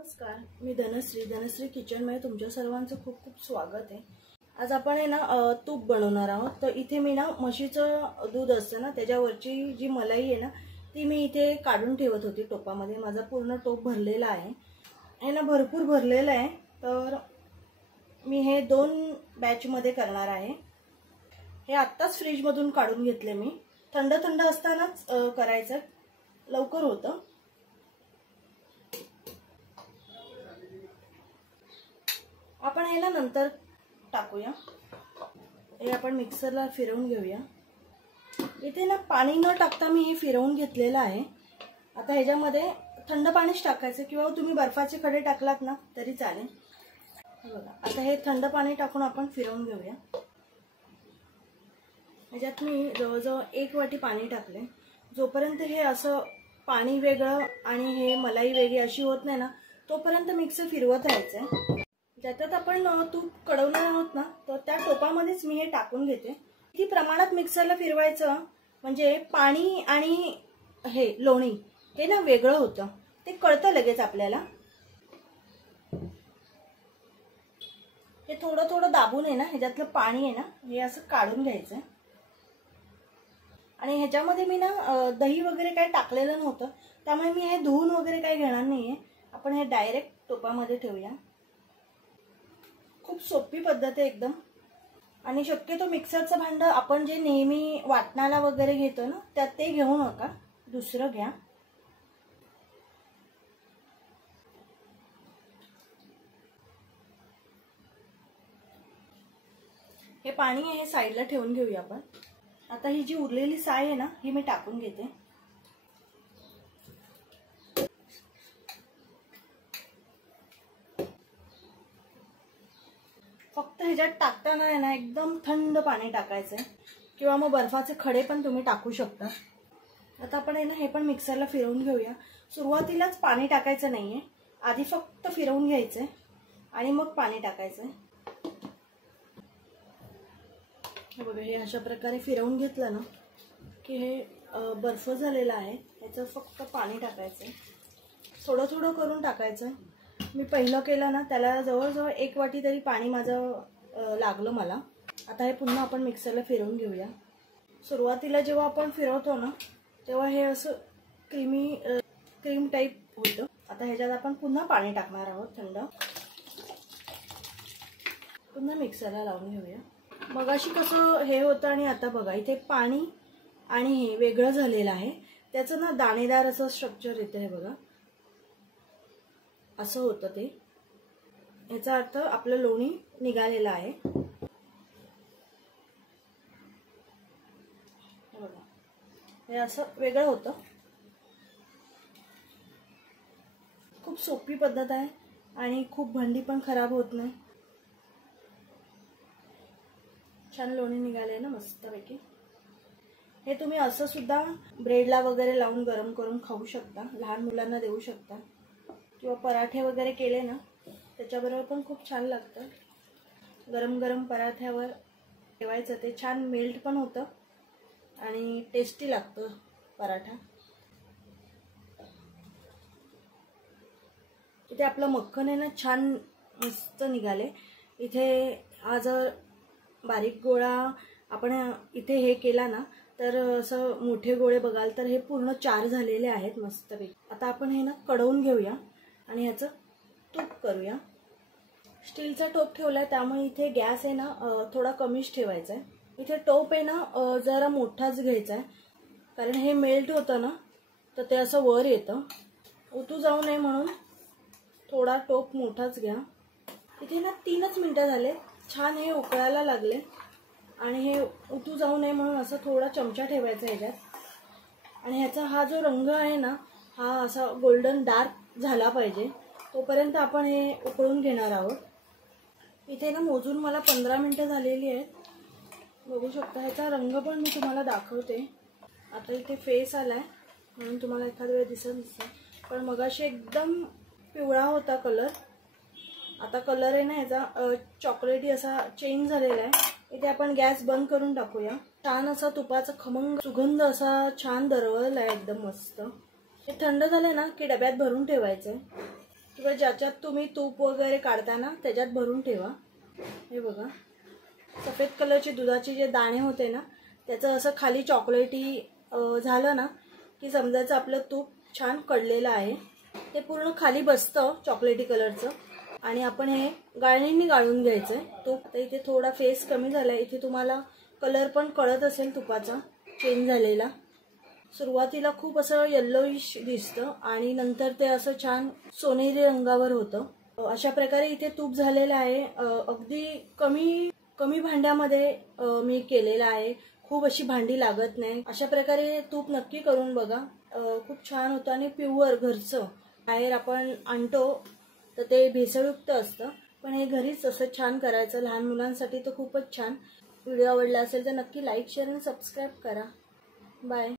नमस्कार, मी धनश्री किचनमध्ये तुमच्या सर्वांचं खूप खूप स्वागत आहे। आज आपण आहे ना तूप बनवणार आहोत। तर इथे मी ना म्हशीचं दूध असतं ना त्याच्यावरची जी मलाई आहे ना ती मी इथे काढून ठेवत होती टोपामध्ये। माझा पूर्ण टोप भरलेला आहे ना, भरपूर भरलेला आहे। तर मी हे 2 बॅच मध्ये करणार आहे। हे आत्ताच फ्रीज मधून काढून घेतले मी। थंड थंड असतानाच करायचं, लवकर होतं। आपण ह्याला नंतर टाकूया। हे आपण मिक्सरला फिरवून घेऊया। इथे ना पाणी न टाकता मी हे फिरवून घेतलेलं आहे। आता ह्याच्यामध्ये थंड पाणीच टाकायचं किंवा तुम्ही बर्फाचे खडे टाकलात ना तरी चालेल। बघा, आता हे थंड पाणी टाकून आपण फिरवून घेऊया। ह्याच्यात मी जवळजवळ 1 वाटी पाणी टाकले। जोपर्यंत हे असं पाणी वेगळं आणि हे मलाई वेगळी अशी होत नाही ना तोपर्यंत मिक्सर फिरवत राहायचंय। ज्याच्यात आपण तूप कढवणार आहोत ना तर त्या टोपामध्येच मी हे टाकून घेते। किती प्रमाणात मिक्सरला फिरवायचं म्हणजे पाणी आणि हे लोणी हे ना वेगळं होतं, ते कळतं लगेच आपल्याला। हे थोडं थोडं दाबून आहे ना ह्याच्यातलं पाणी आहे ना हे असं काढून घ्यायचं। आणि ह्याच्यामध्ये मी ना दही वगैरे काही टाकलेलं नव्हतं, त्यामुळे मी हे धुवून वगैरे काही घेणार नाहीये। आपण हे डायरेक्ट टोपामध्ये ठेवूया। खूप सोपी पद्धत आहे एकदम। आणि शक्यतो मिक्सरचं भांड आपण जे नेहमी वाटणाला वगैरे घेतो ना त्यात ते घेऊ नका, दुसरं घ्या। हे पाणी आहे साईडला ठेवून घेऊया आपण। आता ही जी उरलेली साय आहे ना ही मी टाकून घेते। फक्त ह्याच्यात टाकताना आहे ना एकदम थंड पाणी टाकायचं किंवा मग बर्फाचे खडे पण तुम्ही टाकू शकता। आता आपण आहे ना हे पण मिक्सरला फिरवून घेऊया। सुरुवातीलाच पाणी टाकायचं नाहीये, आधी फक्त फिरवून घ्यायचंय आणि मग पाणी टाकायचंय। हे बघा, हे अशा प्रकारे फिरवून घेतलं ना की हे बर्फ झालेला आहे। याचं फक्त पाणी टाकायचंय, थोडं थोडं करून टाकायचंय। मी पहिलं केलं ना त्याला जवळजवळ 1 वाटी तरी पाणी माझं लागलं मला। आता हे पुन्हा आपण मिक्सरला फिरवून घेऊया। सुरुवातीला जेव्हा आपण फिरवतो ना तेव्हा हे असं क्रीम टाईप होतं। आता ह्याच्यात आपण पुन्हा पाणी टाकणार आहोत थंड। पुन्हा मिक्सरला लावून घेऊया। मगाशी कसं हे होतं आणि आता बघा इथे पाणी आणि हे वेगळं झालेलं आहे। त्याचं ना दाणेदार असं स्ट्रक्चर येतं, हे बघा असं होतं ते। याचा अर्थ आपलं लोणी निघालेलं आहे। बघा, हे असं वेगळं होतं। खूप सोपी पद्धत आहे आणि खूप भांडी पण खराब होत नाही। छान लोणी निघाले ना मस्तपैकी। हे तुम्ही असं सुद्धा ब्रेडला वगैरे लावून गरम करून खाऊ शकता, लहान मुलांना देऊ शकता किंवा पराठे वगैरे केले ना त्याच्याबरोबर पण खूप छान लागतं। गरम गरम पराठ्यावर ठेवायचं, ते छान मेल्ट पण होतं आणि टेस्टी लागतं पराठा। इथे आपलं मक्खन आहे ना छान मस्त निघाले। इथे हा जर बारीक गोळा आपण इथे हे केला ना तर असं मोठे गोळे बघाल तर हे पूर्ण 4 झालेले आहेत मस्तपैकी। आता आपण हे ना कढवून घेऊया आणि ह्याचं तूप करूया। स्टीलचा टोप ठेवलाय त्यामुळे इथे गॅस आहे ना थोडा कमीच ठेवायचा आहे। इथे टोप आहे ना जरा मोठाच घ्यायचा आहे, कारण हे मेल्ट होतं ना तर ते असं वर येतं, उतू जाऊ नये म्हणून थोडा टोप मोठाच घ्या। इथे ना 3च मिनिटं झाले, छान हे उकळायला लागले आणि हे उतू जाऊ नये म्हणून असं थोडा चमचा ठेवायचा ह्याच्यात। आणि ह्याचा हा जो रंग आहे ना हा असा गोल्डन डार्क झाला पाहिजे, तोपर्यंत आपण हे उकळून घेणार आहोत। इथे ना मोजून मला 15 मिनिटं झालेली आहेत, बघू शकता। ह्याचा रंग पण मी तुम्हाला दाखवते। आता इथे फेस आलाय म्हणून तुम्हाला एखाद वेळ दिसेल, पण मगाशी एकदम पिवळा होता कलर। आता कलर आहे ना ह्याचा चॉकलेटी असा चेंज झालेला आहे। इथे आपण गॅस बंद करून टाकूया। छान असा तुपाचा खमंग सुगंध असा छान दरवळला आहे एकदम मस्त। हे थंड झालं ना की डब्यात भरून ठेवायचंय किंवा ज्याच्यात तुम्ही तूप वगैरे काढता ना त्याच्यात भरून ठेवा। हे बघा, सफेद कलरचे दुधाचे जे दाणे होते ना त्याचं असं खाली चॉकलेटी झालं ना की समजायचं आपलं तूप छान कडलेलं आहे। ते पूर्ण खाली बसतं चॉकलेटी कलरचं आणि आपण हे गाळणीने गाळून घ्यायचंय तूप। आता इथे थोडा फेस कमी झालाय, इथे तुम्हाला कलर पण कळत असेल तुपाचा चेंज झालेला। सुरुवातीला खूप असं येल्लोइश दिसतं आणि नंतर ते असं छान सोनेरी रंगावर होतं। अशा प्रकारे इथे तूप झालेलं आहे। अगदी कमी भांड्यामध्ये मी केलेलं आहे, खूप अशी भांडी लागत नाही। अशा प्रकारे तूप नक्की करून बघा, खूप छान होतं आणि प्युअर घरचं। बाहेर आपण आणतो तर ते भेसळयुक्त असतं, पण हे घरीच असं छान करायचं लहान मुलांसाठी तर खूपच छान। व्हिडिओ आवडला असेल तर नक्की लाईक शेअर आणि सबस्क्राईब करा। बाय।